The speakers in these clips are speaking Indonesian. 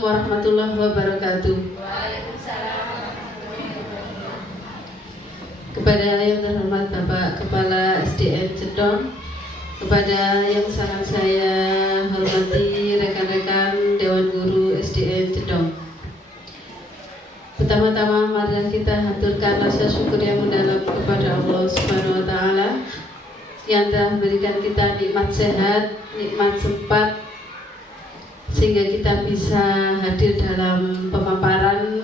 Assalamualaikum warahmatullahi wabarakatuh. Kepada yang terhormat Bapak Kepala SDN Cedong, kepada yang sangat saya hormati rekan-rekan Dewan Guru SDN Cedong. Pertama-tama marilah kita haturkan rasa syukur yang mendalam kepada Allah Subhanahu wa taala yang telah memberikan kita nikmat sehat, nikmat sempat, sehingga kita bisa hadir dalam pemaparan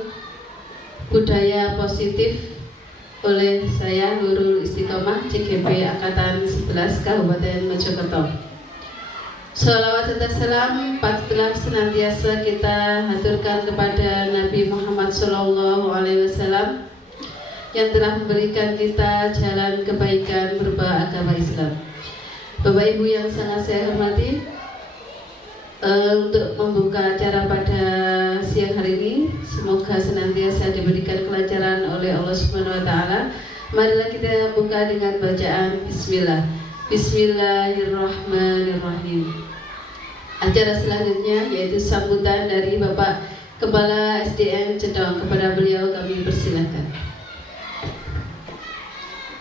budaya positif oleh saya Nurul Istiqomah CGP Angkatan 11 Kabupaten Mojokerto. Shalawat serta salam patutlah senantiasa kita haturkan kepada Nabi Muhammad SAW yang telah memberikan kita jalan kebaikan berupa agama Islam. Bapak Ibu yang sangat saya hormati, untuk membuka acara pada siang hari ini, semoga senantiasa diberikan kelancaran oleh Allah Subhanahu wa taala. Marilah kita buka dengan bacaan bismillah. Bismillahirrahmanirrahim. Acara selanjutnya yaitu sambutan dari Bapak Kepala SDN Cedong. Kepada beliau kami persilakan.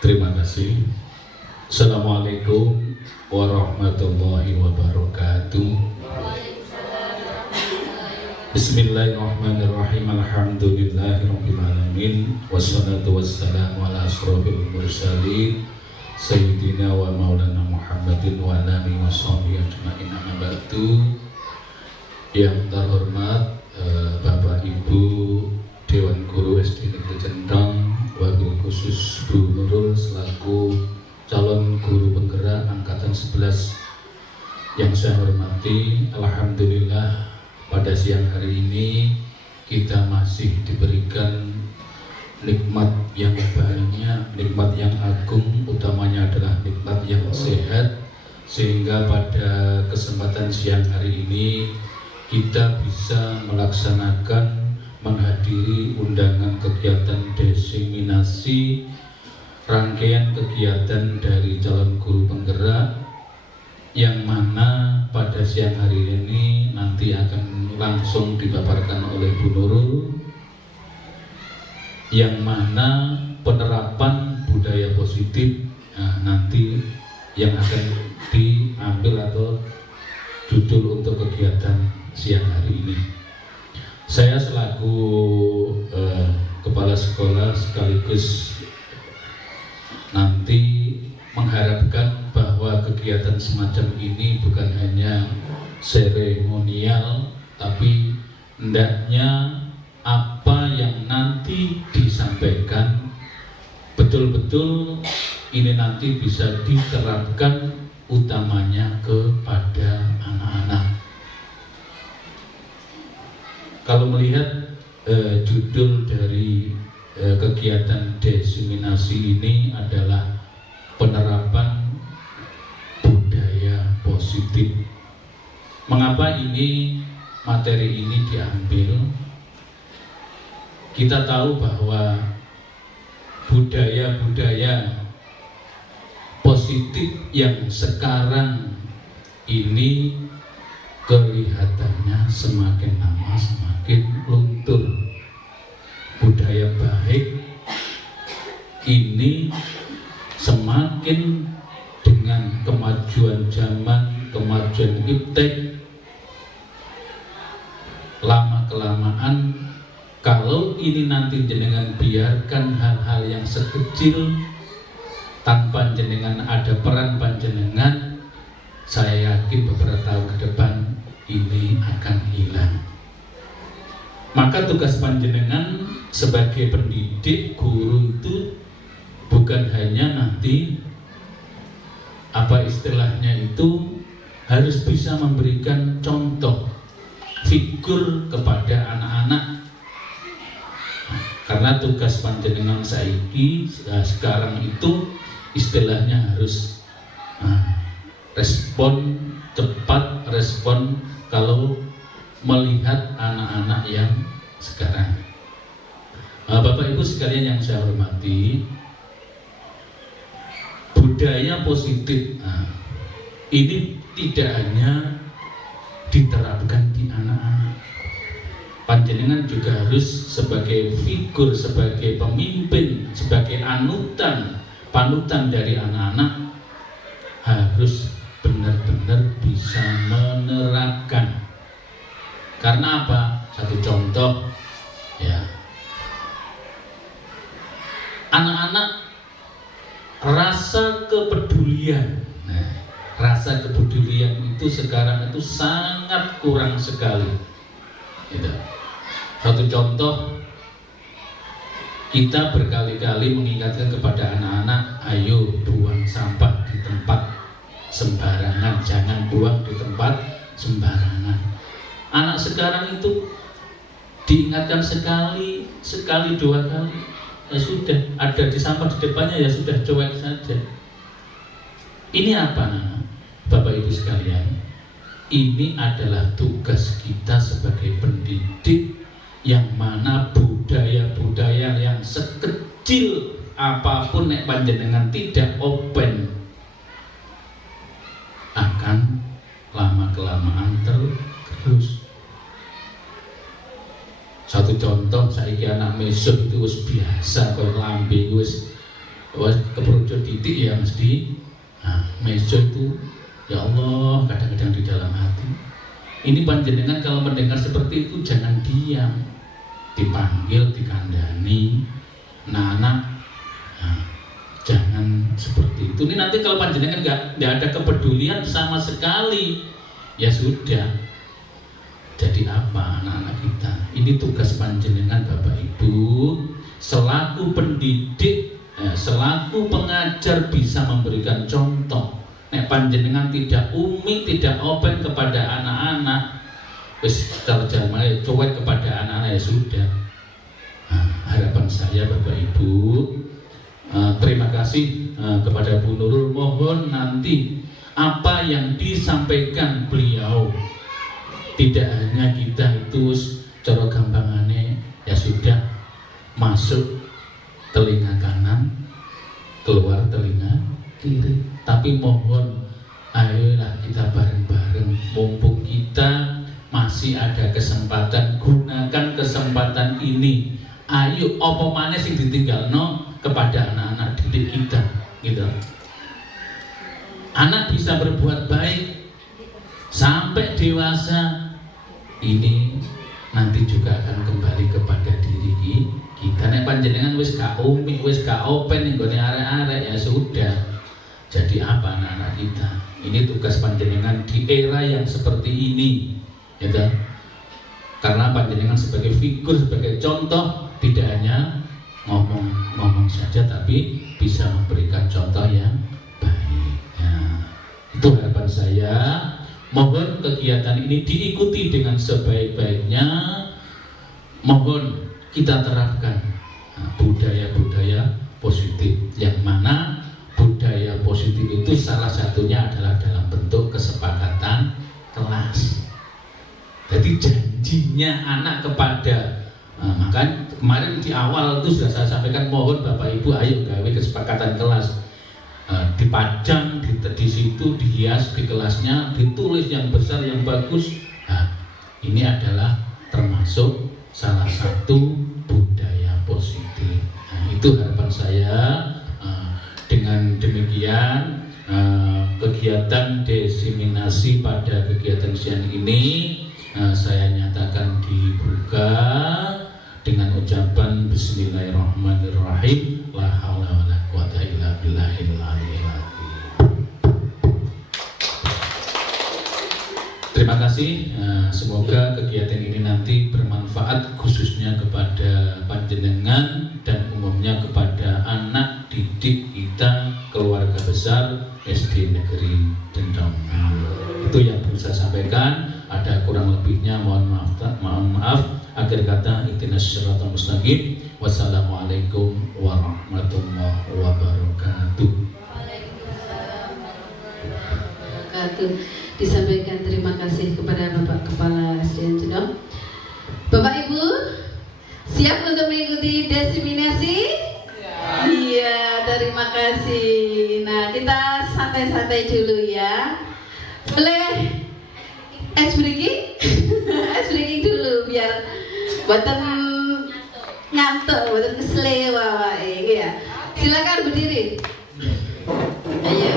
Terima kasih. Assalamualaikum warahmatullahi wabarakatuh. Bismillahirrahmanirrahim. Alhamdulillahirabbil alamin. Wassalatu wassalamu ala asyrofil mursalin sayyidina wa maulana Muhammadin wa alihi washabihi ajmain. Amma ba'du. Yang terhormat Bapak Ibu Dewan Guru SD Negeri Cendong, wabil khusus Bu Nurul selaku calon guru penggerak angkatan 11 yang saya hormati. Alhamdulillah pada siang hari ini kita masih diberikan nikmat yang banyak, nikmat yang agung, utamanya adalah nikmat yang sehat, sehingga pada kesempatan siang hari ini kita bisa melaksanakan menghadiri undangan kegiatan diseminasi rangkaian kegiatan dari calon guru penggerak yang mana pada siang hari ini nanti akan langsung dipaparkan oleh Bu Nurul, yang mana penerapan budaya positif nanti yang akan diambil atau judul untuk kegiatan siang hari ini. Saya selaku kepala sekolah sekaligus nanti mengharapkan bahwa kegiatan semacam ini bukan hanya seremonial, tapi hendaknya apa yang nanti disampaikan betul-betul ini nanti bisa diterapkan utamanya kepada anak-anak. Kalau melihat judul dari kegiatan diseminasi ini adalah penerapan budaya positif. Mengapa materi ini diambil? Kita tahu bahwa budaya-budaya positif yang sekarang ini kelihatannya semakin lama semakin luntur. Budaya baik ini semakin dengan kemajuan zaman, kemajuan iptek, lama-kelamaan kalau ini nanti jenengan biarkan hal-hal yang sekecil tanpa jenengan ada peran panjenengan, saya yakin beberapa tahun ke depan ini akan hilang. Maka tugas panjenengan sebagai pendidik, guru itu bukan hanya nanti harus bisa memberikan contoh figur kepada anak-anak. Karena tugas panjenengan saiki sekarang itu istilahnya harus respon cepat, respon kalau melihat anak-anak yang sekarang. Bapak Ibu sekalian yang saya hormati, budaya positif ini tidak hanya diterapkan di anak-anak, panjenengan juga harus sebagai figur, sebagai pemimpin, sebagai panutan dari anak-anak harus benar-benar bisa menerapkan. Karena apa? Satu contoh ya, anak-anak rasa kepedulian. Nah, rasa kepedulian itu sekarang itu sangat kurang sekali. Gitu. Satu contoh, kita berkali-kali mengingatkan kepada anak-anak, ayo buang sampah di tempat sembarangan, jangan buang di tempat sembarangan. Anak sekarang itu diingatkan sekali, dua kali, ya sudah, ada di sampah di depannya ya sudah, cuek saja. Ini apa, Nana? Bapak Ibu sekalian, ini adalah tugas kita sebagai pendidik, yang mana budaya-budaya yang sekecil apapun nek panjenengan tidak open akan lama-kelamaan terus. Satu contoh, saiki anak mesuk itu wis biasa koyo lambe wis keprojo titik ya mesti. Nah, mesuk itu ya Allah, kadang-kadang di dalam hati. Ini panjenengan kalau mendengar seperti itu jangan diam. Dipanggil, dikandani. Nah, jangan seperti itu. Ini nanti kalau panjenengan nggak ada kepedulian sama sekali, ya sudah. Jadi apa anak-anak kita? Ini tugas panjenengan Bapak Ibu selaku pendidik, selaku pengajar bisa memberikan contoh. Nek panjenengan tidak tidak open kepada anak-anak, wis terjemah cuek kepada anak-anak ya sudah. Nah, harapan saya Bapak Ibu, terima kasih kepada Bu Nurul, mohon nanti apa yang disampaikan beliau tidak hanya kita itu cara gampangannya ya sudah masuk telinga kanan keluar telinga kiri, tapi mohon ayolah kita bareng-bareng, mumpung kita masih ada kesempatan, gunakan kesempatan ini. Ayo apa maneh sing ditinggalno kepada anak-anak didik kita gitu. Anak bisa berbuat baik sampai dewasa, ini nanti juga akan kembali kepada diri kita. Nek panjenengan wis gak umi, wis gak open ning gone arek-arek ya sudah. Jadi apa anak-anak kita? Ini tugas panjenengan di era yang seperti ini, ya kan? Karena panjenengan sebagai figur, sebagai contoh, tidak hanya ngomong saja, tapi bisa memberikan contoh yang baik. Nah, itu harapan saya. Mohon kegiatan ini diikuti dengan sebaik-baiknya. Mohon kita terapkan budaya-budaya positif, yang mana budaya positif itu salah satunya adalah dalam bentuk kesepakatan kelas. Jadi janjinya anak kepada maka kemarin di awal itu sudah saya sampaikan, mohon Bapak Ibu ayo gawe kesepakatan kelas, dipajang di situ, dihias di kelasnya, ditulis yang besar yang bagus. Nah, ini adalah termasuk salah satu budaya positif. Nah, itu harapan saya. Dengan demikian kegiatan diseminasi pada kegiatan siang ini saya nyatakan dibuka dengan ucapan Bismillahirrahmanirrahim. La haula wala quwata illa billahil aliyyil azim. Terima kasih. Semoga kegiatan ini nanti bermanfaat khususnya kepada panjenengan dan umumnya kepada anak didik kita, keluarga besar SD Negeri Dendong. Itu yang bisa saya sampaikan. Ada kurang lebihnya mohon maaf. Akhir kata, ihdinas siratal mustaqim. Wassalamualaikum warahmatullahi wabarakatuh. Waalaikumsalam warahmatullahi wabarakatuh. Disampaikan terima kasih kepada Bapak Kepala SDN Cedok. Bapak Ibu siap untuk mengikuti diseminasi? Iya, terima kasih. Nah, kita santai-santai dulu ya. Boleh ice breaking? Ice breaking dulu biar Boten ngantuk, boten keselewa wae nggih ya. Silakan berdiri. Ayo.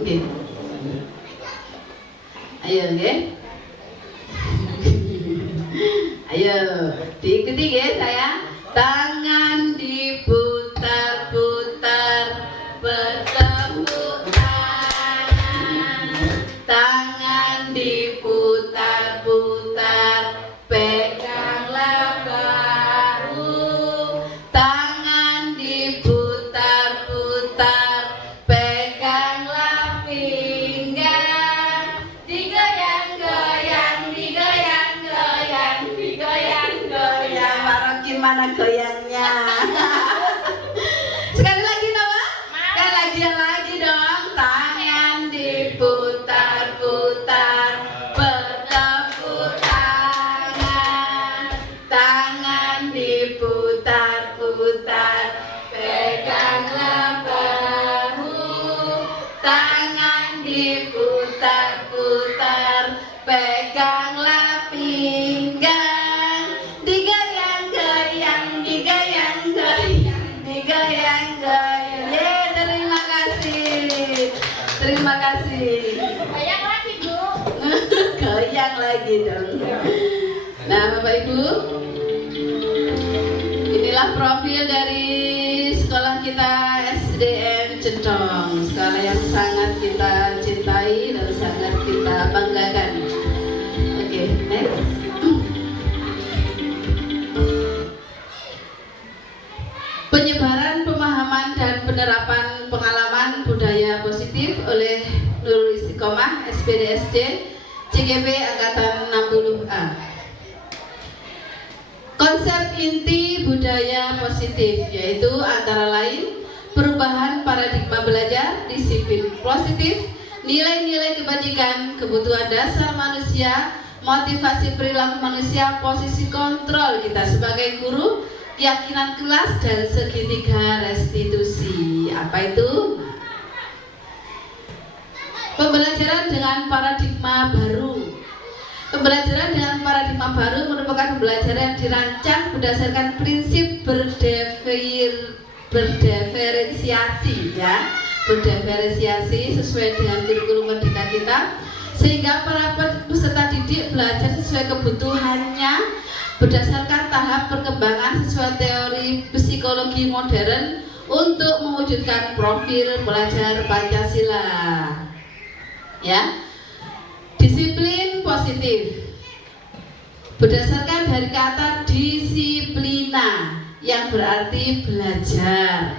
Nggih. Ayo nggih. Ayo, diikuti nggih saya. Tangan diputar-putar, bertepuk tangan. Tangan diputar-putar, peganglah bahu. Tangan diputar-putar, peganglah pinggang. Digoyang-goyang, digoyang-goyang, digoyang-goyang. Barang gimana goyangnya? Sekali lagi nama? Sekali lagi dong. Tangan diputar-putar, bertepuk tangan. Tangan diputar-putar, peganglah bahu. Tangan diputar-putar, peganglah pinggang. Digoyang-goyang, digoyang-goyang, digoyang-goyang. Terima kasih. Terima kasih. Goyang lagi, Bu. Goyang lagi dong. Nah, Bapak Ibu, inilah profil dari sekolah kita SDN Cendong, sekolah yang sangat kita cintai dan sangat kita banggakan. Oke, next. Penyebaran pemahaman dan penerapan pengalaman budaya positif oleh Nurul Istiqomah SPDSD CGP Angkatan 60A. Konsep inti budaya positif yaitu antara lain perubahan paradigma belajar, disiplin positif, nilai-nilai kebajikan, kebutuhan dasar manusia, motivasi perilaku manusia, posisi kontrol kita sebagai guru, keyakinan kelas, dan segitiga restitusi. Apa itu? Pembelajaran dengan paradigma baru. Pembelajaran dengan paradigma baru merupakan pembelajaran yang dirancang berdasarkan prinsip berdiferensiasi, ya, berdiferensiasi sesuai dengan kurikulum merdeka kita, sehingga para peserta didik belajar sesuai kebutuhannya berdasarkan tahap perkembangan sesuai teori psikologi modern untuk mewujudkan profil pelajar Pancasila. Ya, disiplin positif berdasarkan dari kata disiplina yang berarti belajar.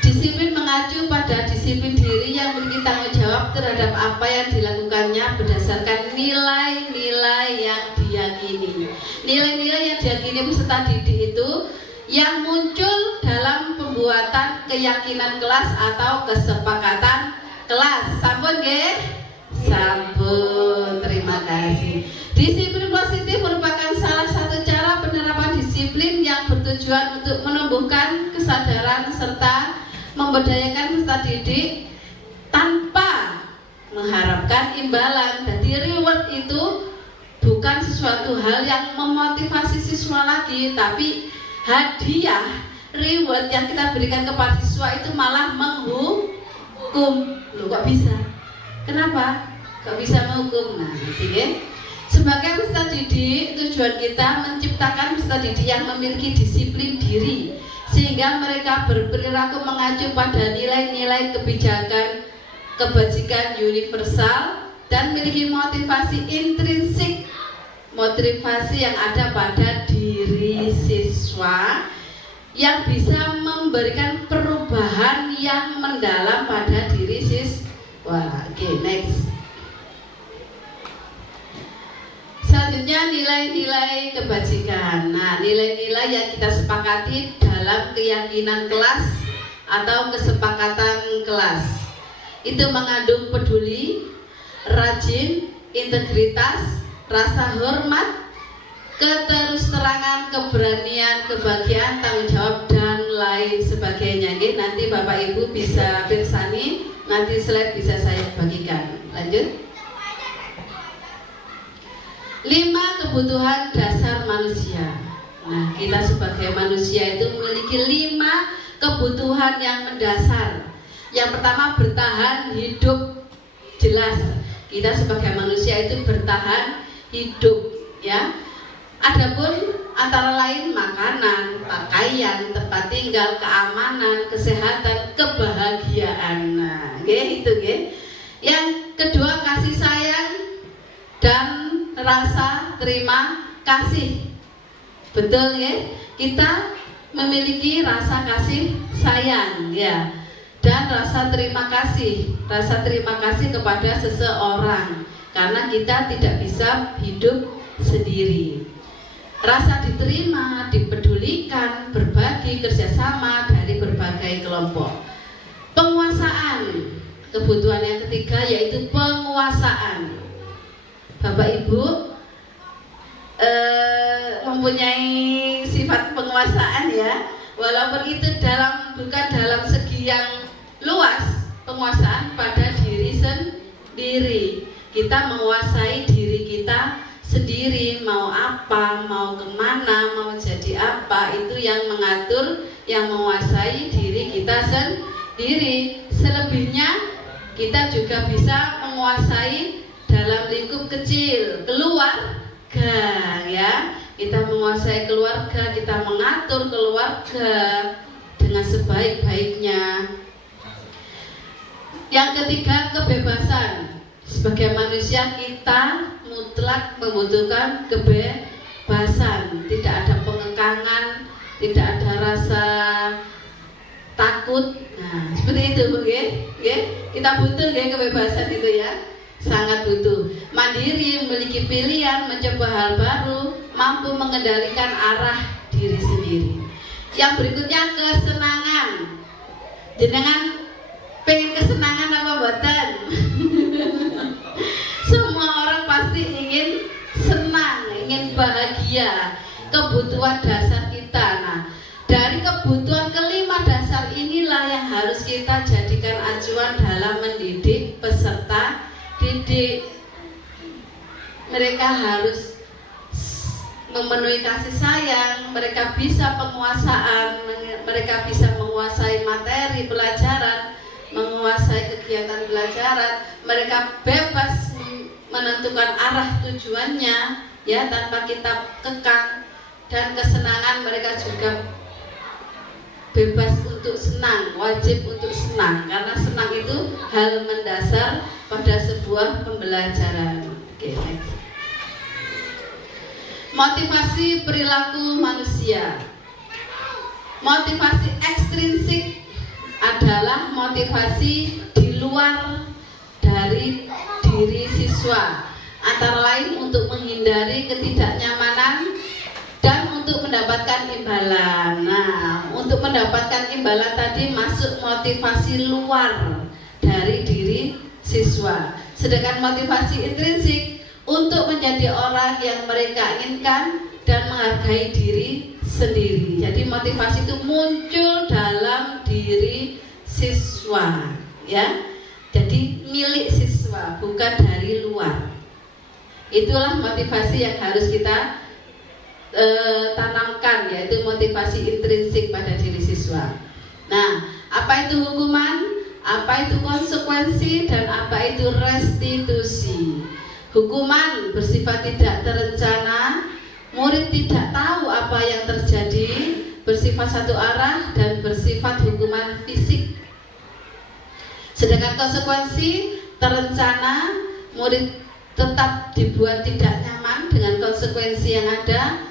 Disiplin mengacu pada disiplin diri yang memiliki tanggung jawab terhadap apa yang dilakukannya berdasarkan nilai-nilai yang diyakini. Nilai-nilai yang diyakini peserta didik itu yang muncul dalam pembuatan keyakinan kelas atau kesepakatan kelas. Sampun nggih? Sampun. Terima kasih. Disiplin positif merupakan salah satu cara penerapan disiplin yang bertujuan untuk menumbuhkan kesadaran serta memberdayakan peserta didik tanpa mengharapkan imbalan. Jadi reward itu bukan sesuatu hal yang memotivasi siswa lagi, tapi hadiah reward yang kita berikan kepada siswa itu malah menghukum. Loh, kok bisa? Kenapa? Kok bisa menghukum? Nah, nanti sebagai peserta didik, tujuan kita menciptakan peserta didik yang memiliki disiplin diri, sehingga mereka berperilaku mengacu pada nilai-nilai kebijakan kebajikan universal dan memiliki motivasi intrinsik, motivasi yang ada pada diri siswa yang bisa memberikan perubahan yang mendalam pada diri siswa. Oke, next. Selanjutnya nilai-nilai kebajikan. Nah, nilai-nilai yang kita sepakati dalam keyakinan kelas atau kesepakatan kelas itu mengandung peduli, rajin, integritas, rasa hormat, keterus-terangan, keberanian, kebahagiaan, tanggung jawab, dan lain sebagainya. Nanti Bapak Ibu bisa pirsani, nanti slide bisa saya bagikan. Lanjut. 5 kebutuhan dasar manusia. Nah, kita sebagai manusia itu memiliki 5 kebutuhan yang mendasar. Yang pertama, bertahan hidup. Jelas, kita sebagai manusia itu bertahan hidup, ya. Adapun antara lain makanan, pakaian, tempat tinggal, keamanan, kesehatan, kebahagiaan. Nah, gitu, Yang kedua, kasih sayang dan rasa terima kasih. Betul, ya? Kita memiliki rasa kasih sayang, ya, dan rasa terima kasih kepada seseorang, karena kita tidak bisa hidup sendiri. Rasa diterima, dipedulikan, berbagi, kerjasama dari berbagai kelompok. Penguasaan, kebutuhan yang ketiga yaitu penguasaan. Bapak Ibu mempunyai sifat penguasaan, ya, walaupun itu bukan dalam segi yang luas. Penguasaan pada diri sendiri, kita menguasai diri kita sendiri, mau apa, mau kemana, mau jadi apa, itu yang mengatur, yang menguasai diri kita sendiri. Selebihnya kita juga bisa menguasai dalam lingkup kecil, keluarga, ya. Kita menguasai keluarga, kita mengatur keluarga dengan sebaik-baiknya. Yang ketiga, kebebasan. Sebagai manusia kita mutlak membutuhkan kebebasan. Tidak ada pengekangan, tidak ada rasa takut. Nah, seperti itu, Bu, ya. Kita butuh, ya, kebebasan itu, ya. Sangat butuh. Mandiri, memiliki pilihan, mencoba hal baru, mampu mengendalikan arah diri sendiri. Yang berikutnya, kesenangan. Jenengan pengen kesenangan apa buatan? Semua orang pasti ingin senang, ingin bahagia. Kebutuhan dasar kita. Nah, dari kebutuhan kelima dasar inilah yang harus kita jadikan acuan dalam mendidik peserta didik. Mereka harus memenuhi kasih sayang, mereka bisa penguasaan, mereka bisa menguasai materi pelajaran, menguasai kegiatan pelajaran, mereka bebas menentukan arah tujuannya, ya, tanpa kita kekang. Dan kesenangan, mereka juga bebas untuk senang, wajib untuk senang, karena senang itu hal mendasar pada sebuah pembelajaran. Oke, next. Motivasi perilaku manusia. Motivasi ekstrinsik adalah motivasi di luar dari diri siswa, antara lain untuk menghindari ketidaknyamanan dan untuk mendapatkan imbalan. Nah, untuk mendapatkan imbalan tadi masuk motivasi luar dari diri siswa. Sedangkan motivasi intrinsik untuk menjadi orang yang mereka inginkan dan menghargai diri sendiri. Jadi motivasi itu muncul dalam diri siswa, ya. Jadi milik siswa, bukan dari luar. Itulah motivasi yang harus kita tanamkan, yaitu motivasi intrinsik pada diri siswa. Nah, apa itu hukuman, apa itu konsekuensi, dan apa itu restitusi. Hukuman bersifat tidak terencana, murid tidak tahu apa yang terjadi, bersifat satu arah dan bersifat hukuman fisik. Sedangkan konsekuensi terencana, murid tetap dibuat tidak nyaman dengan konsekuensi yang ada,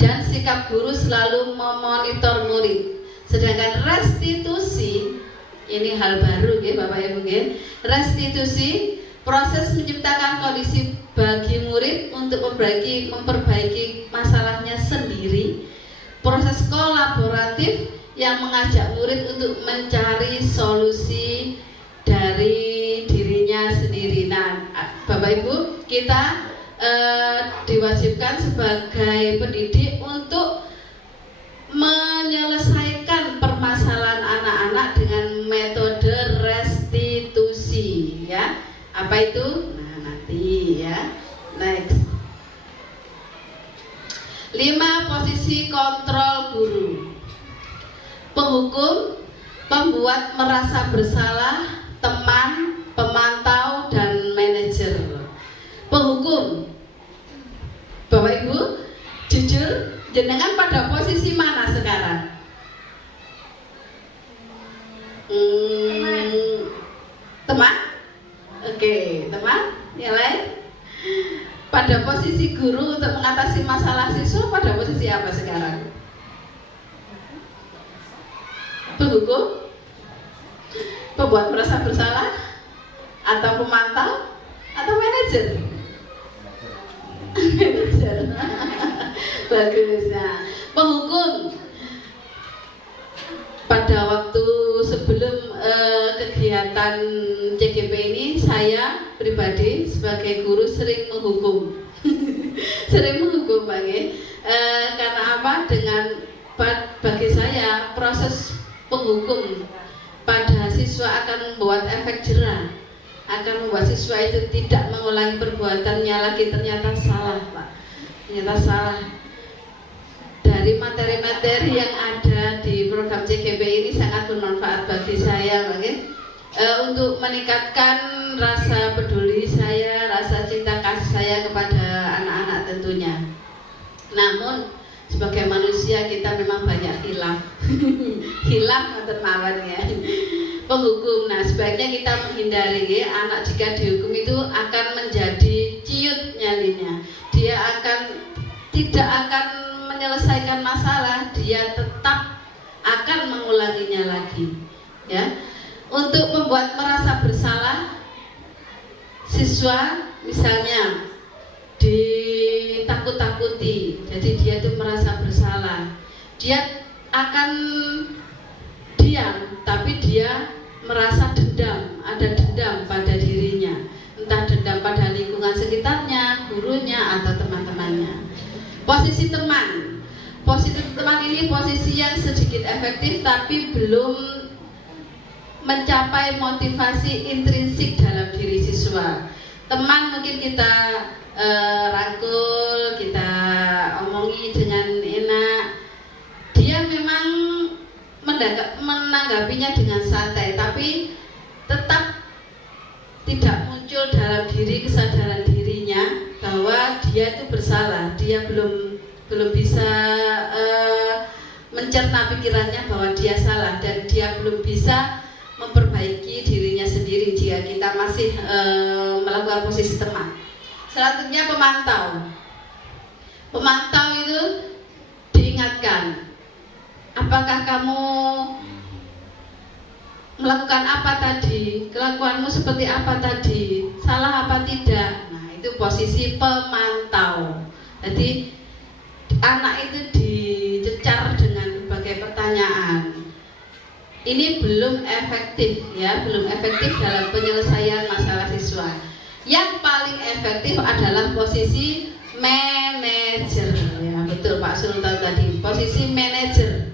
dan sikap guru selalu memonitor murid. Sedangkan restitusi, ini hal baru, ya, Bapak Ibu, ya. Restitusi proses menciptakan kondisi bagi murid untuk memperbaiki masalahnya sendiri. Proses kolaboratif yang mengajak murid untuk mencari solusi dari dirinya sendiri. Nah, Bapak Ibu, kita diwajibkan sebagai pendidik untuk menyelesaikan permasalahan anak-anak dengan metode restitusi, ya. Apa itu? Nah, nanti, ya. Next. 5. Posisi kontrol guru. Penghukum, pembuat merasa bersalah, teman, pemantau, dan manajer. Penghukum, Bapak Ibu, jujur, jenengan pada posisi mana sekarang? Teman? Oke, teman? Yang lain? Pada posisi guru untuk mengatasi masalah siswa, pada posisi apa sekarang? Penghukum? Pembuat merasa bersalah? Atau pemantau? Atau manajer? Manajer. Bagus. Nah, penghukum. Pada waktu sebelum kegiatan CGP ini, saya pribadi sebagai guru sering menghukum. Sering menghukum, Pak. Karena apa? Bagi saya proses penghukum pada siswa akan membuat efek jerah, akan membuat siswa itu tidak mengulangi perbuatannya lagi. Ternyata salah, Pak. Ternyata salah. Dari materi-materi yang ada di program CGP ini sangat bermanfaat bagi saya, Pak. Untuk meningkatkan rasa peduli saya, rasa cinta kasih saya kepada anak-anak tentunya. Namun sebagai manusia kita memang banyak hilaf. Hilaf atau mawannya. Penghukum. Nah, sebaiknya kita menghindari anak jika dihukum itu akan menjadi ciut nyalinya. Dia tidak akan menyelesaikan masalah, dia tetap akan mengulanginya lagi. Ya. Untuk membuat merasa bersalah siswa, misalnya ditakut-takuti, jadi dia itu merasa bersalah, dia akan diam, tapi dia merasa dendam, ada dendam pada dirinya, entah dendam pada lingkungan sekitarnya, gurunya, atau teman-temannya. Posisi teman. Posisi teman ini posisi yang sedikit efektif tapi belum mencapai motivasi intrinsik dalam diri siswa. Teman mungkin kita rangkul, kita omongi dengan enak. Dia memang menanggapinya dengan santai, tapi tetap tidak muncul dalam diri kesadaran dirinya bahwa dia itu bersalah. Dia belum bisa mencerna pikirannya bahwa dia salah, dan dia belum bisa memperbaiki dirinya sendiri jika kita masih melakukan posisi teman. Selanjutnya pemantau. Pemantau itu diingatkan, apakah kamu melakukan apa tadi, kelakuanmu seperti apa tadi, salah apa tidak. Nah, itu posisi pemantau. Jadi anak itu dicecar dengan berbagai pertanyaan. Ini belum efektif, ya, belum efektif dalam penyelesaian masalah siswa. Yang paling efektif adalah posisi manajer, ya, betul Pak Sultan tadi, posisi manajer.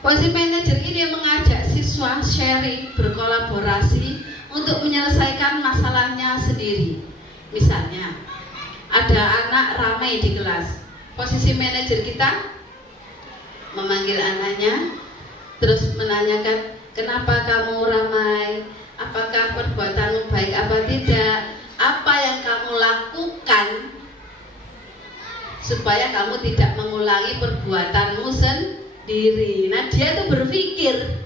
Posisi manajer ini mengajak siswa sharing, berkolaborasi untuk menyelesaikan masalahnya sendiri. Misalnya, ada anak ramai di kelas. Posisi manajer kita memanggil anaknya, terus menanyakan, kenapa kamu ramai? Apakah perbuatanmu baik apa tidak? Apa yang kamu lakukan supaya kamu tidak mengulangi perbuatanmu sendiri? Nah, dia tuh berpikir.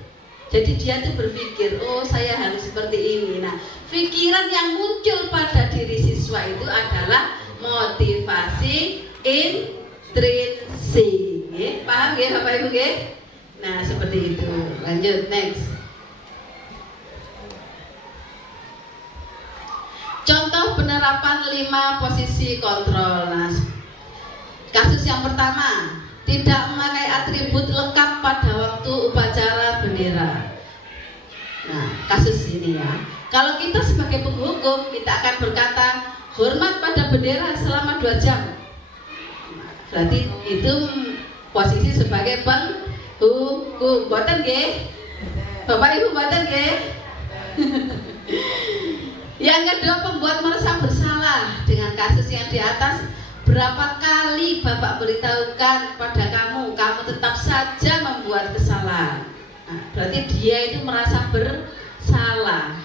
Jadi dia tuh berpikir, oh saya harus seperti ini. Nah, pikiran yang muncul pada diri siswa itu adalah motivasi intrinsik. Paham ya Bapak Ibu? Nah, seperti itu. Lanjut, next. Contoh penerapan 5 posisi kontrol. Nah, kasus yang pertama, tidak memakai atribut lengkap pada waktu upacara bendera. Nah, kasus ini ya. Kalau kita sebagai penghukum, kita akan berkata, hormat pada bendera selama 2 jam. Nah, berarti itu posisi sebagai penghukum. Boten nggih? Bapak Ibu boten nggih? Yang kedua, pembuat merasa bersalah. Dengan kasus yang di atas, Berapa kali Bapak beritahukan pada kamu, kamu tetap saja membuat kesalahan. Nah, berarti dia itu merasa bersalah.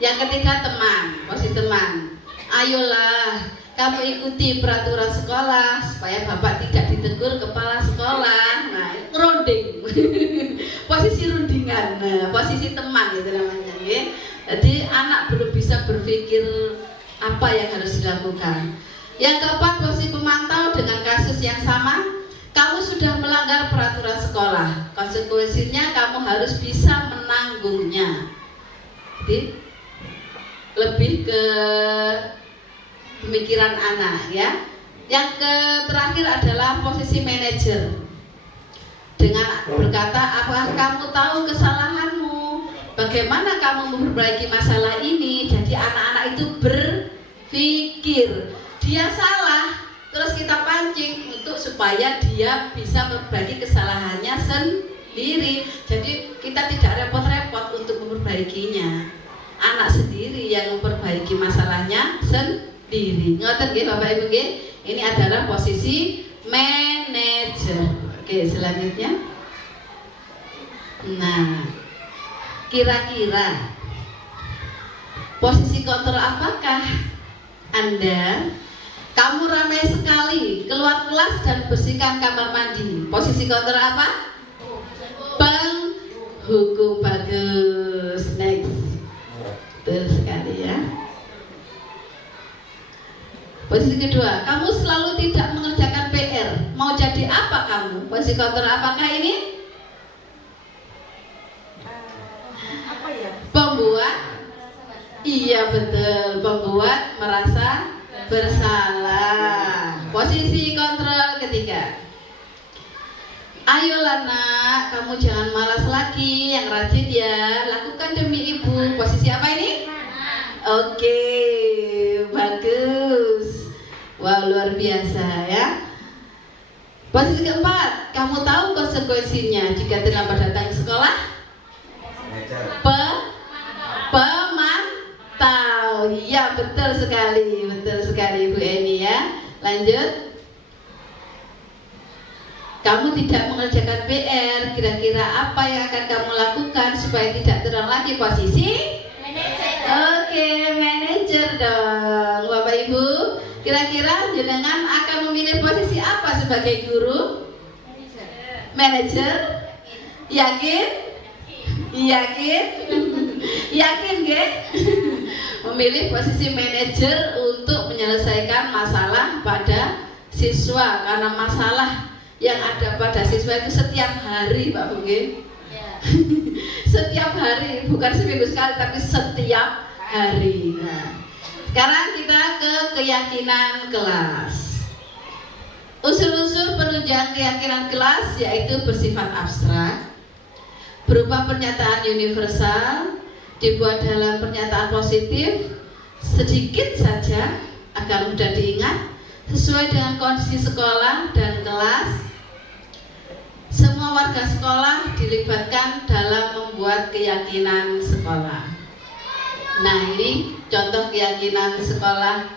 Yang ketiga, teman, posisi teman. Ayolah, kamu ikuti peraturan sekolah supaya Bapak tidak ditegur kepala sekolah. Nah, runding. Posisi rundingan. Nah, posisi teman itu namanya, ya. Jadi anak belum bisa berpikir apa yang harus dilakukan. Yang keempat, posisi pemantau dengan kasus yang sama. Kamu sudah melanggar peraturan sekolah, konsekuensinya kamu harus bisa menanggungnya. Jadi lebih ke pemikiran anak, ya. Yang terakhir adalah posisi manajer. Dengan berkata, apakah kamu tahu kesalahanmu? Bagaimana kamu memperbaiki masalah ini? Jadi anak-anak itu berpikir dia salah, terus kita pancing untuk supaya dia bisa memperbaiki kesalahannya sendiri. Jadi kita tidak repot-repot untuk memperbaikinya. Anak sendiri yang memperbaiki masalahnya sendiri. Ngoten nggih Bapak Ibu nggih? Ini adalah posisi manajer. Oke, selanjutnya. Nah, kira-kira posisi kontrol apakah Anda? Kamu ramai sekali, keluar kelas dan bersihkan kamar mandi. Posisi kontrol apa? Penghukum. Bagus. Next. Betul sekali, ya. Posisi kedua, kamu selalu tidak mengerjakan PR. Mau jadi apa kamu? Posisi kontrol apakah ini? Apa ya? Pembuat. Iya betul, pembuat merasa bersalah. Posisi kontrol ketiga. Ayolah nak, kamu jangan malas lagi, yang rajin ya, lakukan demi ibu. Posisi apa ini? Oke, bagus. Wah, luar biasa, ya. Posisi keempat, kamu tahu konsekuensinya jika terlambat datang ke sekolah? Pemantau. Iya, betul sekali Bu Eni, ya. Lanjut. Kamu tidak mengerjakan PR, kira-kira apa yang akan kamu lakukan supaya tidak terulang lagi? Posisi Manajer. Oke, manajer dong. Bapak Ibu, kira-kira jenengan akan memilih posisi apa sebagai guru? Manajer. Yakin? Yakin? Yakin, nggih? Memilih posisi manajer untuk menyelesaikan masalah pada siswa, karena masalah yang ada pada siswa itu setiap hari, Pak Bu, nggih. Setiap hari, bukan seminggu sekali, tapi setiap hari. Nah, sekarang kita ke keyakinan kelas. Unsur-unsur penunjang keyakinan kelas yaitu bersifat abstrak, berupa pernyataan universal, dibuat dalam pernyataan positif, sedikit saja agar mudah diingat, sesuai dengan kondisi sekolah dan kelas. Semua warga sekolah dilibatkan dalam membuat keyakinan sekolah. Nah, ini contoh keyakinan sekolah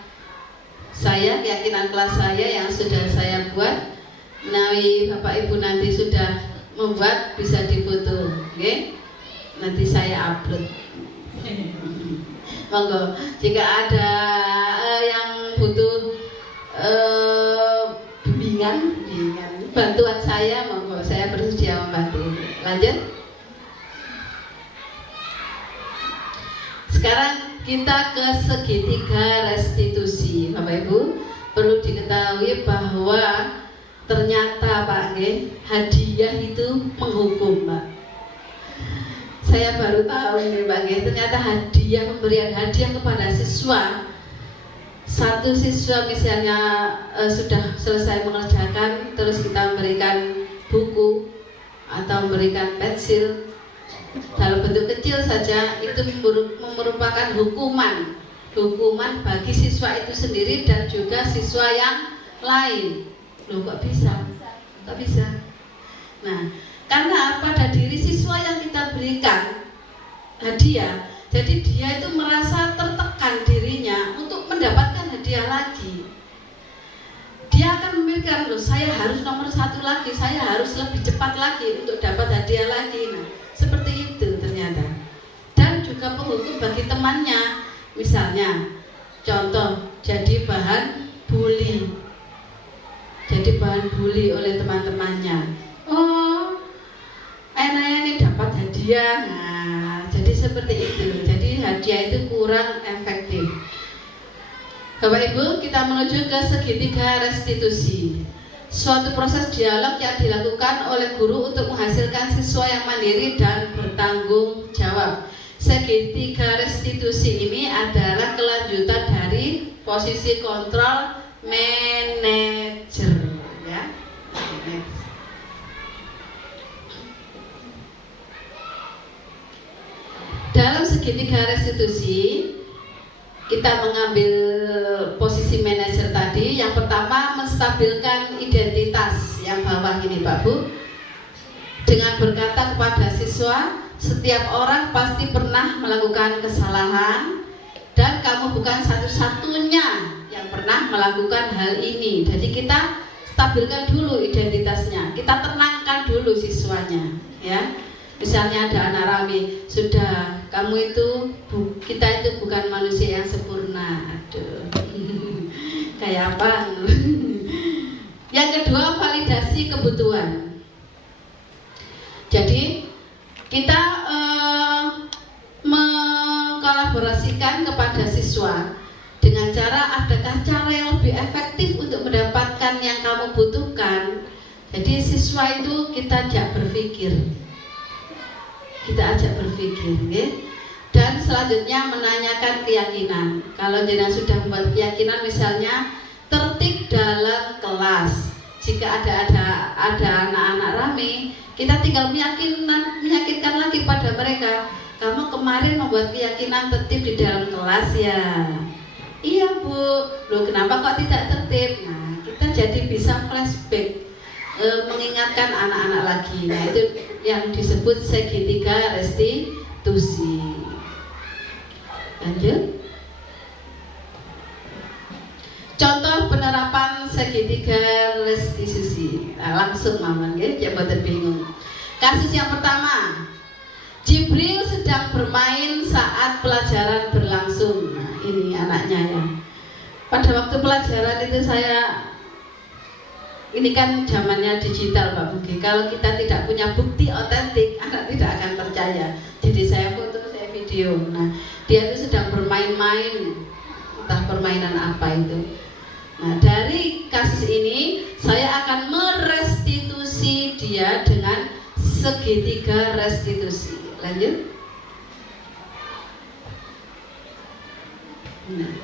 saya, keyakinan kelas saya yang sudah saya buat. Nah, Bapak Ibu nanti sudah membuat, bisa difoto, oke? Nanti saya upload. Monggo, jika ada yang butuh bimbingan, bantuan saya, monggo, saya bersedia membantu. Lanjut. Sekarang kita ke segitiga restitusi, Bapak Ibu. Perlu diketahui bahwa ternyata Pak nggih, hadiah itu menghukum, Pak. Saya baru tahu nih Pak nggih, ternyata hadiah, pemberian hadiah kepada siswa. Satu siswa misalnya sudah selesai mengerjakan, terus kita memberikan buku atau memberikan pensil dalam bentuk kecil saja, itu merupakan hukuman bagi siswa itu sendiri dan juga siswa yang lain. Loh, kok bisa? Nah, karena pada diri siswa yang kita berikan hadiah, jadi dia itu merasa tertekan dirinya untuk mendapatkan hadiah lagi. dia akan memikirkan, loh saya harus nomor 1 lagi, saya harus lebih cepat lagi untuk dapat hadiah lagi. Nah, seperti itu ternyata. Dan juga penghukum bagi temannya, misalnya contoh jadi bahan bully, oleh teman-temannya. Oh, enaknya ini dapat hadiah. Nah, jadi seperti itu. Jadi hadiah itu kurang efektif. Bapak Ibu, kita menuju ke segitiga restitusi. Suatu proses dialog yang dilakukan oleh guru untuk menghasilkan siswa yang mandiri dan bertanggung jawab. Segitiga restitusi ini adalah kelanjutan dari posisi kontrol manajer, ya. Dalam segitiga restitusi, kita mengambil posisi manajer tadi. Yang pertama, menstabilkan identitas yang bawah ini, Pak Bu, dengan berkata kepada siswa, setiap orang pasti pernah melakukan kesalahan dan kamu bukan satu-satunya yang pernah melakukan hal ini. Jadi kita stabilkan dulu identitasnya, kita tenangkan dulu siswanya, ya. Misalnya ada anak rame, sudah kamu itu kita itu bukan manusia yang sempurna. Aduh, kayak apa? Yang kedua, validasi kebutuhan. Jadi kita mengkolaborasikan kepada siswa dengan cara, adakah cara yang lebih efektif untuk mendapatkan yang kamu butuhkan. Jadi siswa itu kita ajak berpikir. Ya. Dan selanjutnya menanyakan keyakinan. Kalau jenengan sudah membuat keyakinan, misalnya tertib dalam kelas. Jika ada anak-anak rame, kita tinggal meyakinkan lagi pada mereka. Kamu kemarin membuat keyakinan tertib di dalam kelas ya? Iya Bu. Loh kenapa kok tidak tertib? Nah, kita jadi bisa flashback, mengingatkan anak-anak lagi. Nah, itu yang disebut segitiga restitusi. Lanjut. Contoh penerapan segitiga restitusi. Nah, langsung Maman ya, jangan bingung. Kasus yang pertama, Jibril sedang bermain saat pelajaran berlangsung. Nah, ini anaknya ya. Pada waktu pelajaran itu ini kan zamannya digital Pak Bugi. Kalau kita tidak punya bukti otentik, anak tidak akan percaya. Jadi saya foto, saya video. Nah, dia itu sedang bermain-main, entah permainan apa itu. Nah, dari kasus ini saya akan merestitusi dia dengan segitiga restitusi. Lanjut. Nah.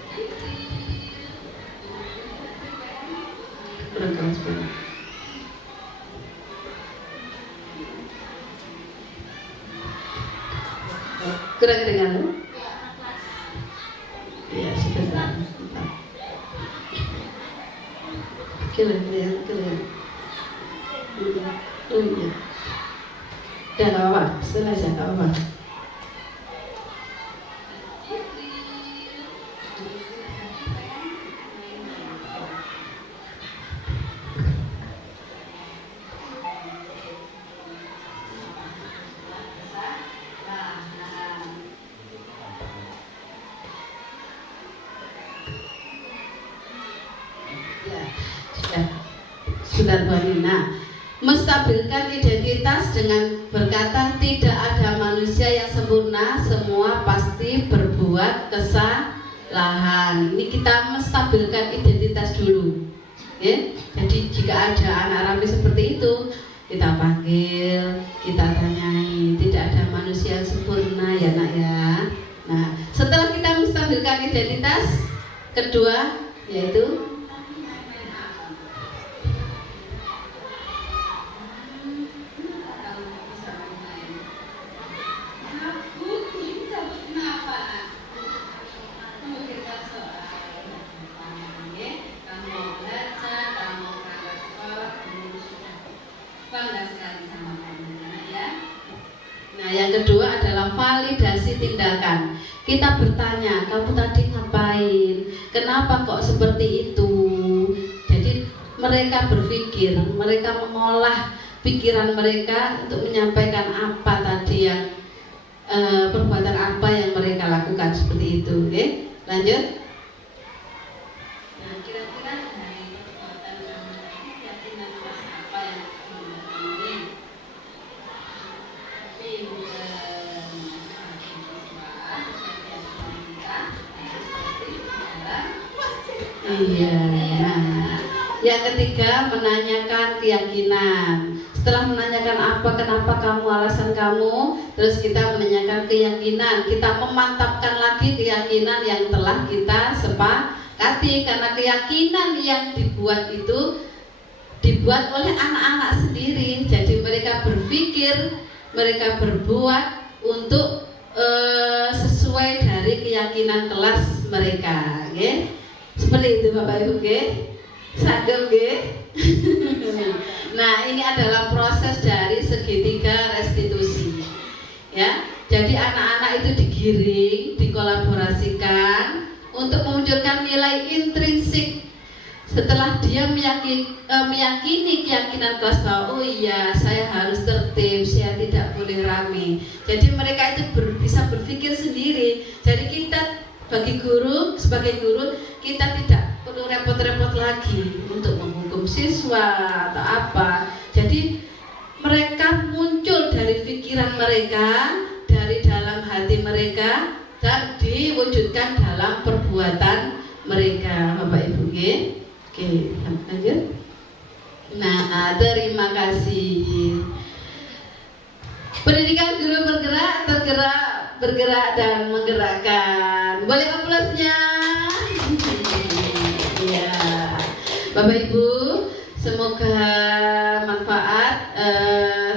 Kira-kira ya sudah. Kira-kira. Oh iya. Dan apa? Selesai apa? Sebentar Bu Ani. Nah, menstabilkan identitas dengan berkata tidak ada manusia yang sempurna, semua pasti berbuat kesalahan. Ini kita menstabilkan identitas dulu, ya. Jadi jika ada anak rame seperti itu, kita panggil, kita tanyai, tidak ada manusia yang sempurna ya Nak ya. Nah, setelah kita menstabilkan identitas, kedua yaitu yang kedua adalah validasi tindakan. Kita bertanya, kamu tadi ngapain? Kenapa kok seperti itu? Jadi mereka berpikir, mereka mengolah pikiran mereka untuk menyampaikan apa tadi yang perbuatan apa yang mereka lakukan seperti itu. Oke, lanjut. Nah, kira-kira dari perbuatan keyakinan apa yang ini? Iya. Nah, yang ketiga menanyakan keyakinan. Setelah menanyakan apa, kenapa kamu, alasan kamu, terus kita menanyakan keyakinan. Kita memantapkan lagi keyakinan yang telah kita sepakati, karena keyakinan yang dibuat itu dibuat oleh anak-anak sendiri. Jadi mereka berpikir, mereka berbuat untuk sesuai dari keyakinan kelas mereka. Okay? Seperti itu Bapak Ibu. Okay? Sadem, okay? Nah, ini adalah proses dari segitiga restitusi. Ya, jadi anak-anak itu digiring, dikolaborasikan untuk memunculkan nilai intrinsik. Setelah dia meyakini keyakinan kelas bahwa oh iya, saya harus tertib, saya tidak boleh rame. Jadi mereka itu bisa berpikir sendiri. Jadi kita bagi guru, sebagai guru, kita tidak perlu repot-repot lagi untuk menghukum siswa atau apa. Jadi mereka muncul dari pikiran mereka, dari dalam hati mereka, dan diwujudkan dalam perbuatan mereka. Bapak Ibu, oke, lanjut. Nah, terima kasih. Pendidikan guru bergerak, tergerak, bergerak dan menggerakkan. Boleh aplausnya? Ya, Bapak Ibu, semoga manfaat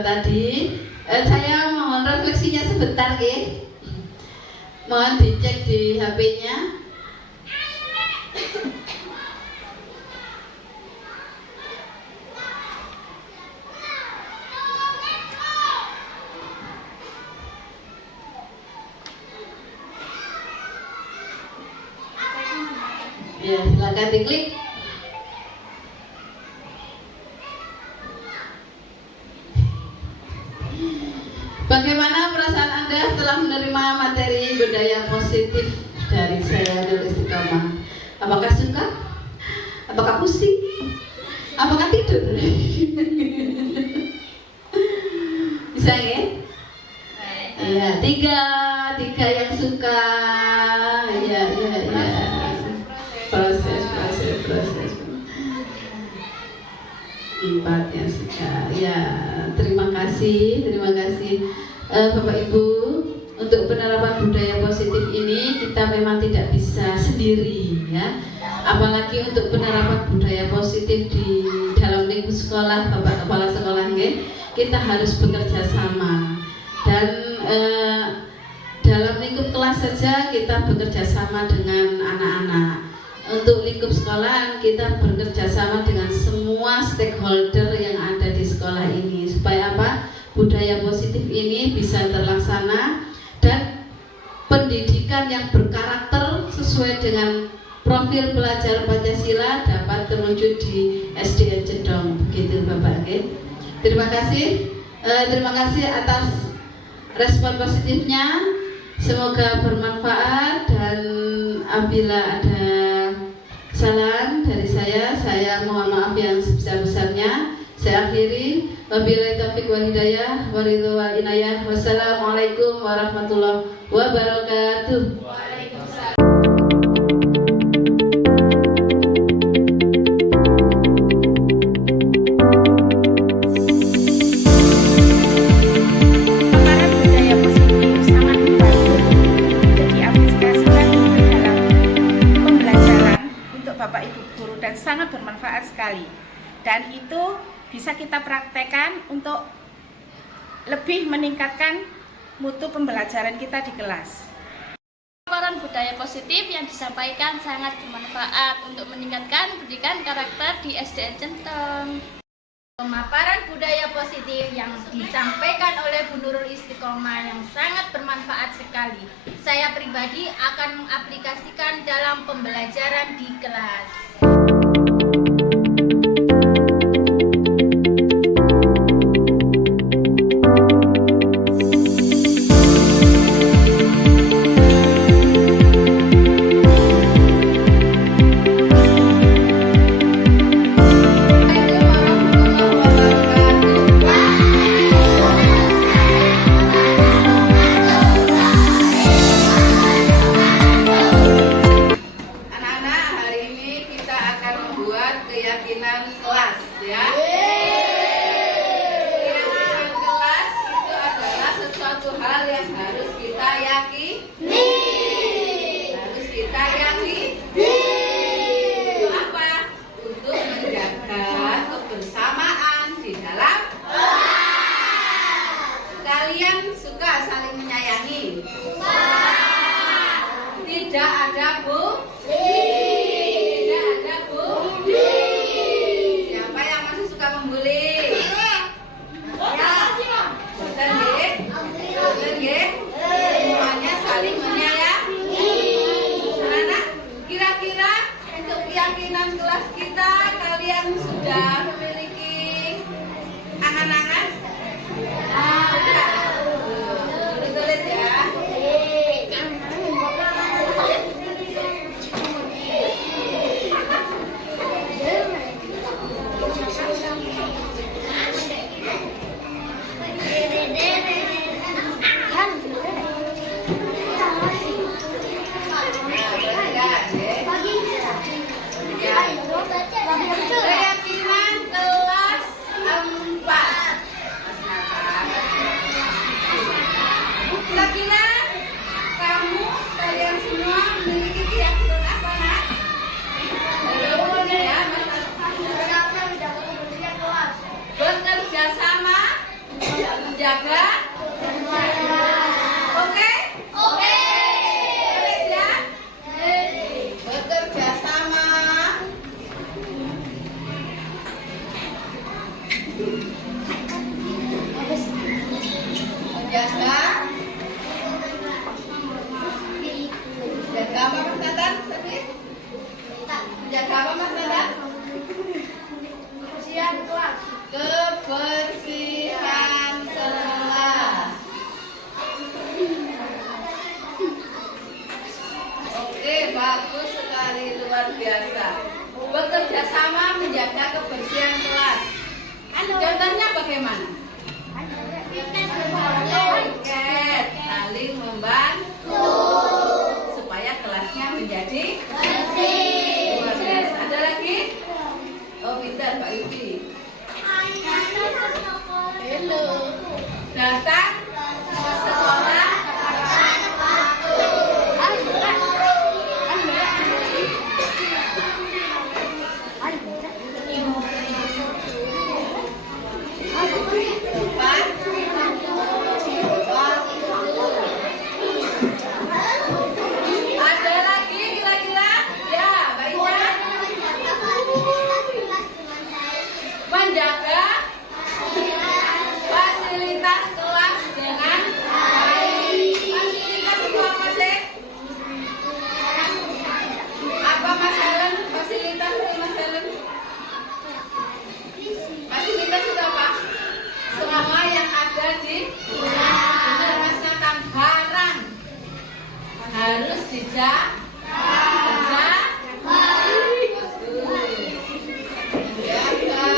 tadi. Saya mohon refleksinya sebentar, ya. Mohon dicek di HP-nya. Ya, silakan diklik. Bagaimana perasaan Anda setelah menerima materi budaya positif dari saya Nurul Istiqomah? Apakah suka? Apakah pusing? Apakah tidur? Bisa ya? Ya, tiga yang suka. Ya. Proses. Empat yang suka. Ya, terima kasih Bapak Ibu. Untuk penerapan budaya positif ini kita memang tidak bisa sendiri, ya. Apalagi untuk penerapan budaya positif di dalam lingkup sekolah, Bapak Kepala Sekolah, kita harus bekerja sama. Dan dalam lingkup kelas saja kita bekerja sama dengan anak-anak. Untuk lingkup sekolah kita bekerja sama dengan semua stakeholder yang ada di sekolah ini, supaya apa? Budaya positif ini bisa terlaksana dan pendidikan yang berkarakter sesuai dengan profil pelajar Pancasila dapat terwujud di SDN Cedong. Begitu Bapak. Terima kasih atas respon positifnya. Semoga bermanfaat, dan apabila ada kesalahan dari saya mohon maaf yang sebesar-besarnya. Saya akhiri. Wabillahi taufiq wal hidayah, waridho wal inayah. Wassalamualaikum warahmatullahi wabarakatuh. Sangat bermanfaat sekali, dan itu bisa kita praktekkan untuk lebih meningkatkan mutu pembelajaran kita di kelas. Paparan budaya positif yang disampaikan sangat bermanfaat untuk meningkatkan pendidikan karakter di SDN Centong. Pemaparan budaya positif yang disampaikan oleh Bu Nurul Istiqomah yang sangat bermanfaat sekali. Saya pribadi akan mengaplikasikan dalam pembelajaran di kelas. keyakinan kelas ya. Keyakinan kelas itu adalah sesuatu hal yang harus kita yakini. Harus kita yakini. Untuk apa? Untuk menjaga kebersamaan di dalam kelas. Kalian suka saling menyayangi? Tidak ada bukti. Tidak ada bukti. Siapa yang masih suka membuli? Boten nggih? Boten nggih? Semuanya saling menyayangi. Anak, kira-kira untuk keyakinan kelas kita kalian sudah memiliki angan-angan? Sudah. Tulis ya. Keyakinan kelas 4. Kira-kira kamu kalian semua memiliki keyakinan apa nak? Ya, bekerja sama, menjaga. Oke? Oke. Tulis ya. Bekerja sama. Menjaga. Menjaga apa Mas Nathan? Menjaga apa Mas Nathan? Kebersihan kelas. Oke, bagus sekali, luar biasa. Bekerja sama menjaga kebersihan kelas. Contohnya bagaimana? Piket, saling membantu supaya kelasnya menjadi bersih. Luar biasa. Ada lagi? Oh, pintar Pak Yuki. Datang ke sekolah. Ada lagi kira-kira? Ya, baiknya menjaga fasilitas kelas dengan baik. Fasilitas itu apa sih? Apa Mas Helen? Fasilitas itu Mas Helen? Fasilitas itu apa? Semua yang ada di benar Mas Nathan, barang harus dijaga. Menjaga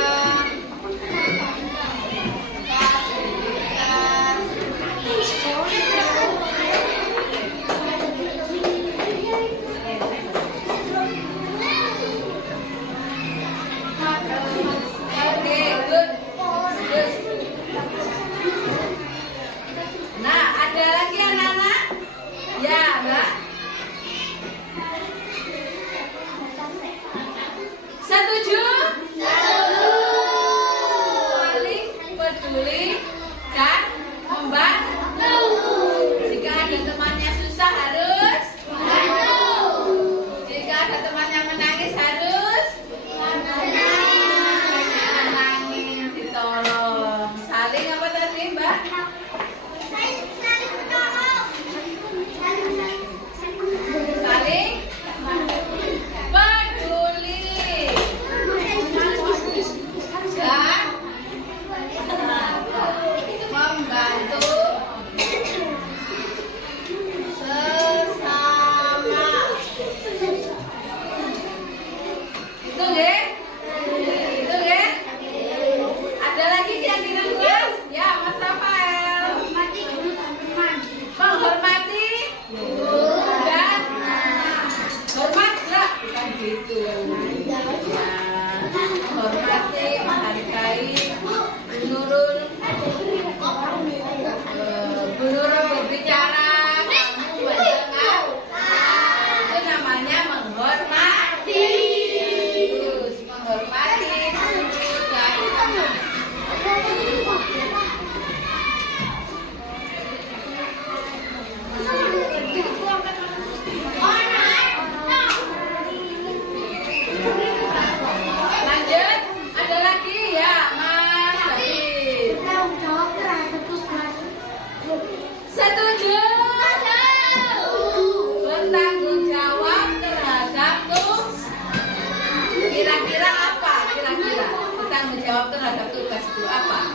jawab terhadap tugas itu apa?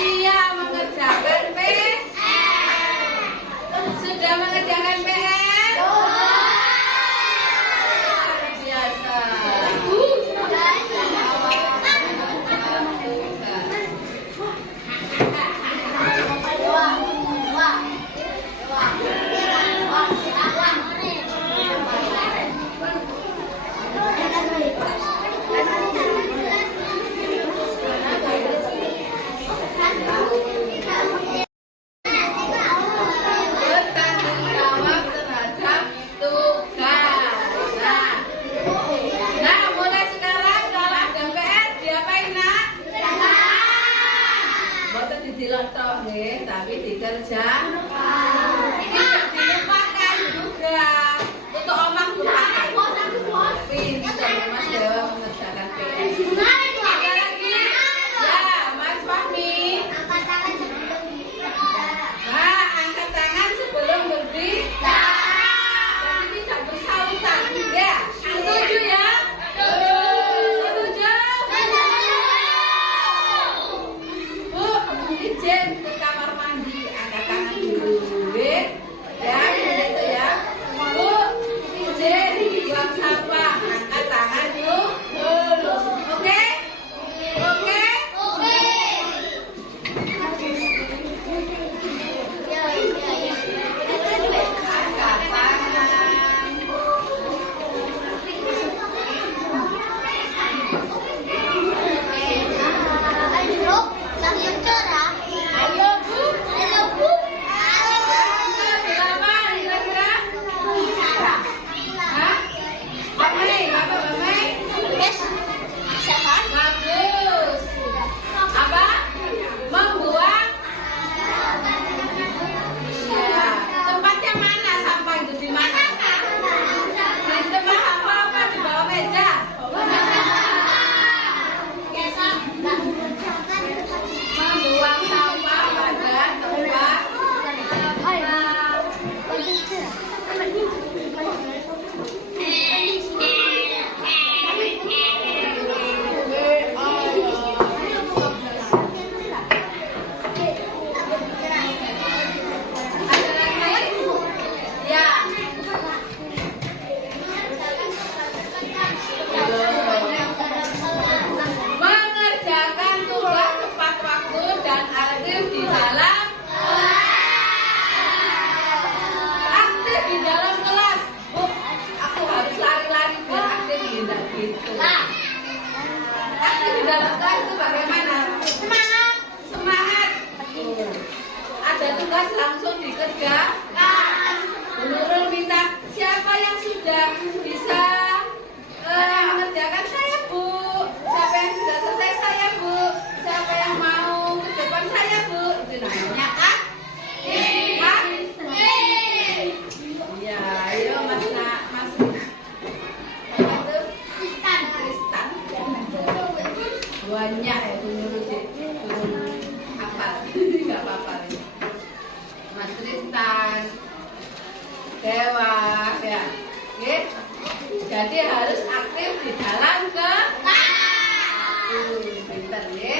Iya, mengerjakan PR. Sudah mengerjakan PR? Biasa. Tapi dikerjakan, tidak dilupakan juga. Untuk omah lupakan. Pintar Mas Dewa mengerjakan PR. Ada lagi? Ya, Mas Fahmi. Nah, angkat tangan sebelum berbicara. Jadi tidak bersautan. Ya, setuju ya? Setuju? Bu, izin ke kamar mandi. Angkat tangan dulu. Ya, gitu ya. Bu, izin buang sampah. Angkat tangan dulu. Oke? Oke? Angkat tangan. Ayo, Bu. Delapan, kira-kira? Hah? Bamai, apa Bamai? Bagus. Apa? Membuang? Iya. Tempatnya mana sampah itu? Di mana? Di tempat apa di bawah meja? Membuang sampah pada tempat. Ada lagi? Ya. Mengerjakan tugas tepat waktu dan aktif di dalam kelas. Bu, aku harus lari-lari biar aktif tidak gitu. Aktif di dalam kelas itu bagaimana? Semangat. Ada tugas langsung dikerjakan. Bu Nurul minta siapa yang sudah bisa mengerjakan saya, Bu. Siapa yang sudah selesai saya, Bu. Siapa yang mau ke depan saya, Bu. Itu namanya aktif. Ya, ayo Mas Tristan. Banyak ya Bu Nurul, turun hafal. Enggak apa-apa. Mas Tristan. Dewa ya. Oke. Jadi harus aktif di dalam kelas. Pintar ya.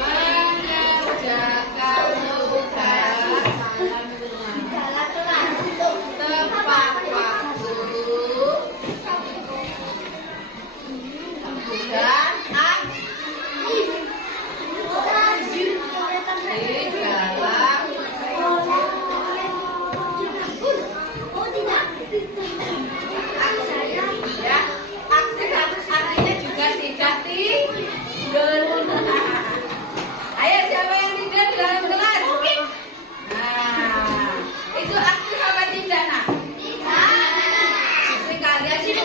Mengerjakan tugas tepat waktu dan aktif di dalam ya. Aktif artinya juga tidak tidur. Ayo siapa yang tidur di dalam kelas? Nah, itu aktif apa tidak, Nak? Jadi kalian itu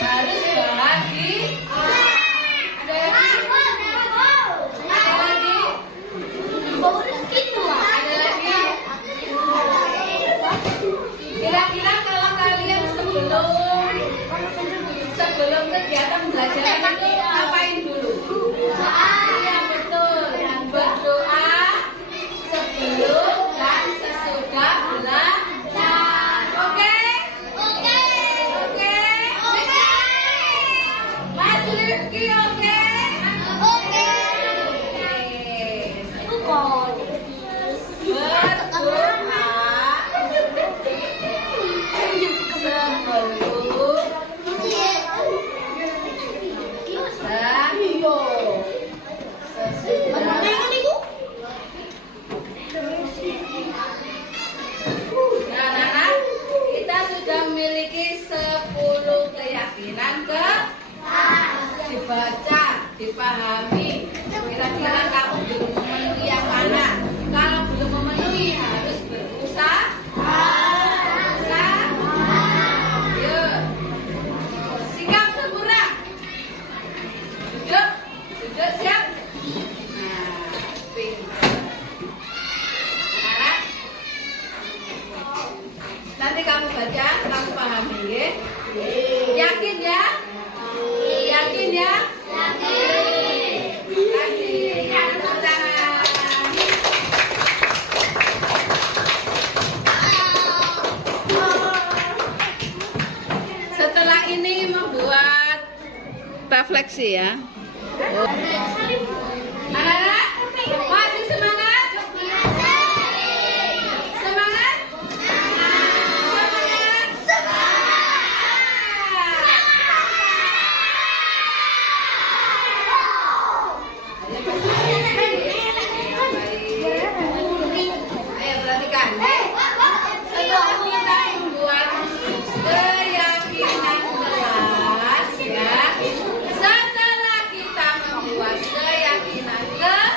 harus bahagia. Ada lagi? Kira-kira kalau kalian sebelum kegiatan belajar itu ngapain dulu? Iya betul, berdoa sebelum dan sesudah belajar. Oke? membaca, dipahami. Kira-kira kamu belum memenuhi yang mana? Kalau belum memenuhi harus berusaha. Yuk. Sikap sempurna. Duduk. Duduk siap. Nah, pintar. Sekarang nanti kamu baca, kamu pahami ya. Yakin ya? Yakin ya? Yakin. Tepuk tangan. Setelah ini membuat refleksi ya. Anak-anak, masih semangat? Semangat? Ayo perhatikan. Setelah kita membuat keyakinan kelas ya. Setelah kita membuat keyakinan kelas,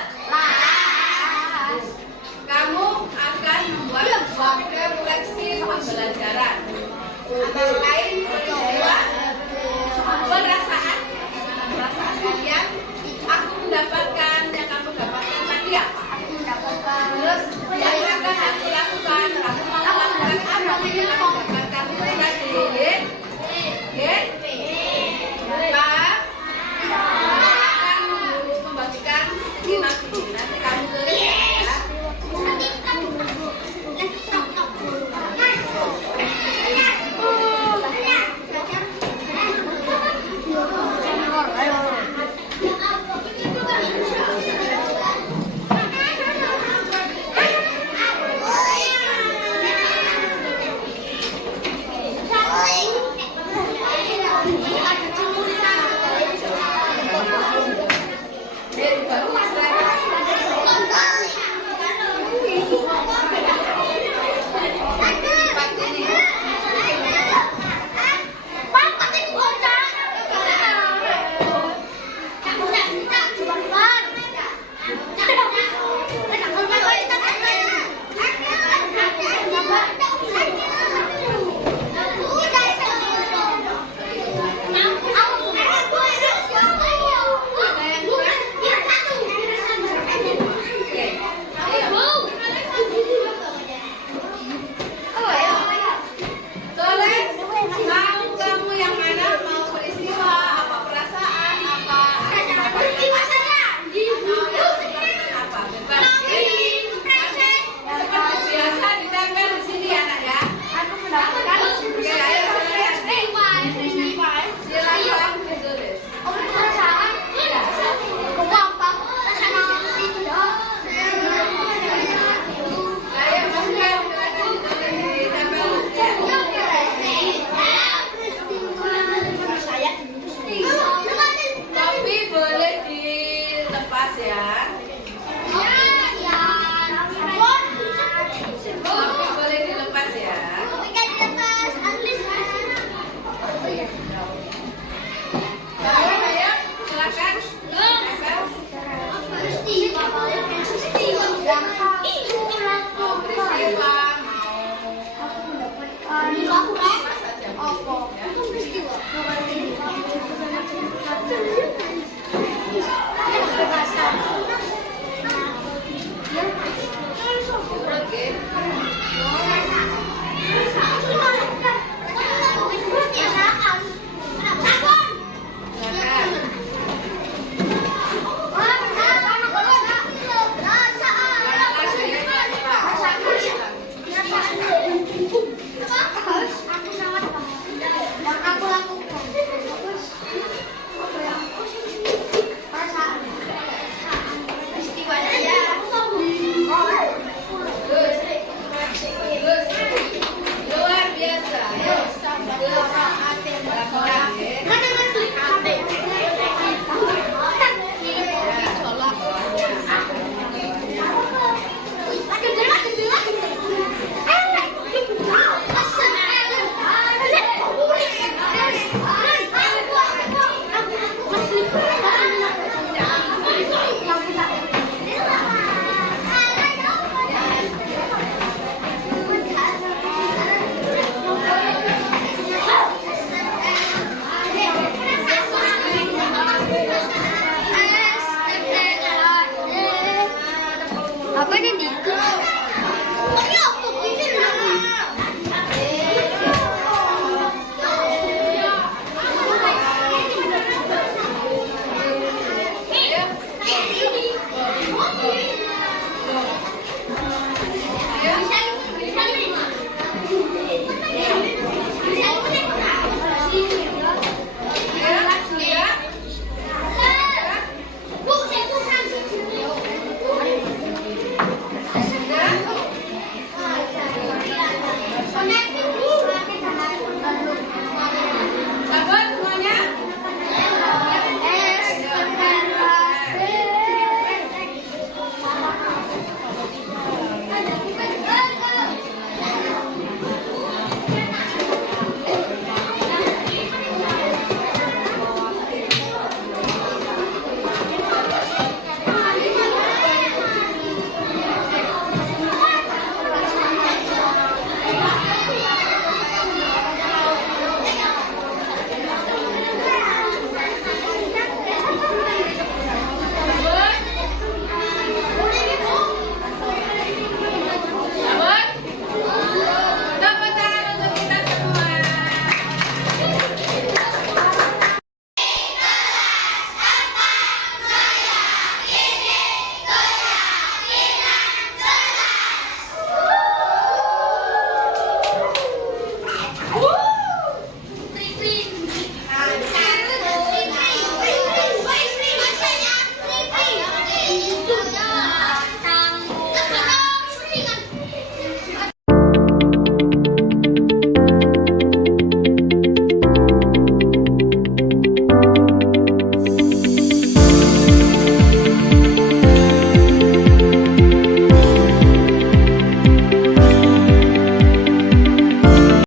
kamu akan membuat refleksi pembelajaran. Antara lain peristiwa, perasaan kalian. Aku mendapatkan yang kamu dapatkan tadi apa? Terus yang akan aku lakukan, aku melakukan apa?